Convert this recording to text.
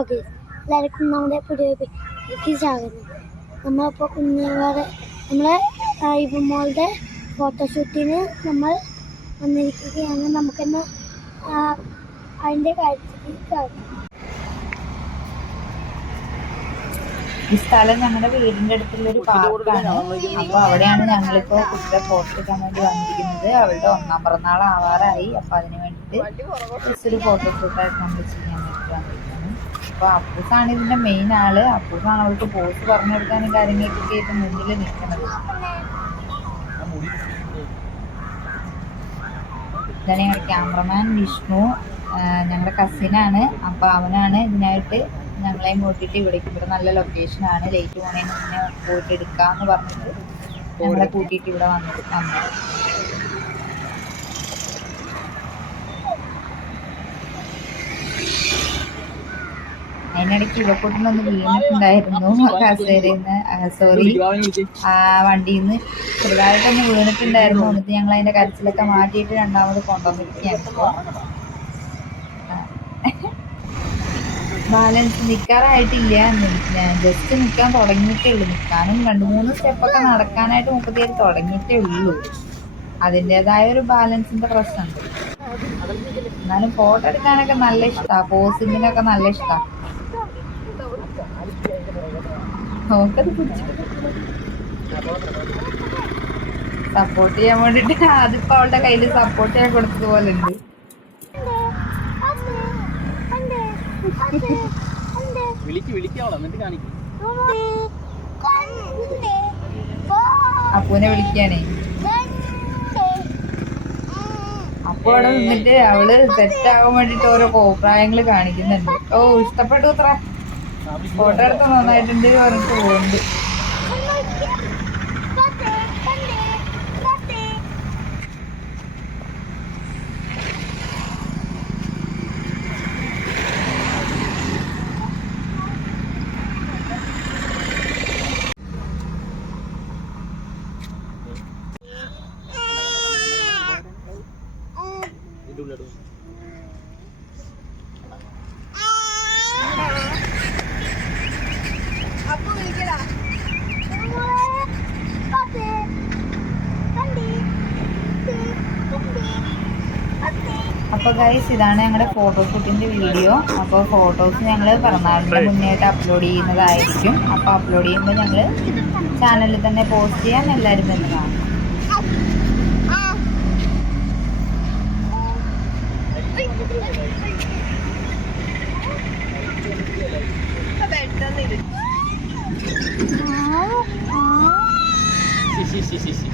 Videos എല്ലാവർക്കും നമ്മുടെ പുതിയ സ്വാഗതം നമ്മളിപ്പോൾ കുഞ്ഞുങ്ങളെ നമ്മളെ ഇവമോളുടെ ഫോട്ടോഷൂട്ടിന് നമ്മൾ വന്നിരിക്കുകയാണ് നമുക്കെന്ന് അതിന്റെ കാണാം ഈ സ്ഥലം ഞങ്ങളുടെ വീടിന്റെ അടുത്തുള്ള ഒരു പാർക്കാണ് അപ്പൊ അവിടെയാണ് ഞങ്ങളിപ്പോ കുട്ടികളെ ഫോട്ടോ എടുക്കാൻ വേണ്ടി വന്നിരിക്കുന്നത്. അവളുടെ ഒന്നാം പിറന്നാൾ ആവാറായി അപ്പൊ അതിന് വേണ്ടിട്ട് ജസ്റ്റ് ഒരു ഫോട്ടോഷൂട്ടായിട്ട് നമ്മൾ ചെയ്യാൻ അപ്പൊ അപ്പൂസാണ് ഇതിന്റെ മെയിൻ ആൾ. അപ്പൂസാണ് അവൾക്ക് പോസ് പറഞ്ഞു കൊടുക്കാനും കാര്യങ്ങൾക്കൊക്കെ ആയിട്ട് മുന്നിൽ നിൽക്കുന്നത്. ഇതാണ് ഞങ്ങളുടെ ക്യാമറമാൻ വിഷ്ണു. ഞങ്ങളുടെ കസിനാണ് അപ്പൊ അവനാണ് ഇതിനായിട്ട് ഞങ്ങളെയും കൂട്ടിയിട്ട് ഇവിടേക്ക്. ഇവിടെ നല്ല ലൊക്കേഷൻ ആണ്. ലേറ്റ് പോണേന് മുന്നേ പോയിട്ട് എടുക്കാന്ന് പറഞ്ഞിട്ട് ഞങ്ങളെ കൂട്ടിയിട്ട് ഇവിടെ വന്നിട്ട് വന്നത്. അതിനിടയ്ക്ക് ഇവക്കൂട്ടിനൊന്ന് വീണിട്ടുണ്ടായിരുന്നു കസേരന്ന് സോറി ആ വണ്ടിയിൽ നിന്ന് ചെറുതായിട്ടൊന്ന് വീണിട്ടുണ്ടായിരുന്നു. എന്നിട്ട് ഞങ്ങൾ അതിന്റെ കരച്ചിലൊക്കെ മാറ്റിയിട്ട് രണ്ടാമത് കൊണ്ടുവന്നിരിക്കുകയാണ് ബാലൻസ് നിൽക്കാറായിട്ടില്ല ജസ്റ്റ് നിൽക്കാൻ തുടങ്ങിയിട്ടേ ഉള്ളൂ നിൽക്കാനും രണ്ട് മൂന്ന് സ്റ്റെപ്പൊക്കെ നടക്കാനായിട്ട് മുപ്പത്തിയേഴ് തുടങ്ങിയിട്ടേ ഉള്ളൂ. അതിന്റെതായ ഒരു ബാലൻസിന്റെ പ്രശ്നമുണ്ട്. എന്നാലും ഫോട്ടോ എടുക്കാനൊക്കെ നല്ല ഇഷ്ടമാണ് പോസിങ്ങിനൊക്കെ നല്ല ഇഷ്ടമാണ് പിടിച്ചിട്ട് സപ്പോർട്ട് ചെയ്യാൻ വേണ്ടിട്ട് അതിപ്പോ അവളുടെ കയ്യിൽ സപ്പോർട്ട് ചെയ്യാൻ കൊടുത്തതുപോലെ ഉണ്ട്. എന്നിട്ട് കാണിക്കും. അപ്പൂനെ വിളിക്കാനേ. അപ്പൊ അവിടെ നിന്നിട്ട് അവൾ സെറ്റ് ആവാൻ വേണ്ടിട്ട് ഓരോ അഭിപ്രായങ്ങൾ കാണിക്കുന്നുണ്ട്. ഓ ഇഷ്ടപ്പെട്ടു അത്ര. ഫോട്ടോ എടുത്ത് നന്നായിട്ടുണ്ട് പറഞ്ഞിട്ട് പോകുന്നുണ്ട് അപ്പൊ ഗൈസ് ഇതാണ് ഞങ്ങളുടെ ഫോട്ടോ ഫോട്ടോഷൂട്ടിന്റെ വീഡിയോ അപ്പോൾ ഫോട്ടോസ് ഞങ്ങൾ പിറന്നാളിന്റെ മുന്നേയായിട്ട് അപ്ലോഡ് ചെയ്യുന്നതായിരിക്കും. അപ്പോൾ അപ്ലോഡ് ചെയ്യുമ്പോൾ ഞങ്ങൾ ചാനലിൽ തന്നെ പോസ്റ്റ് ചെയ്യാൻ എല്ലാവരും തന്നെ കാണും. ശി ശി ശി ശി ശി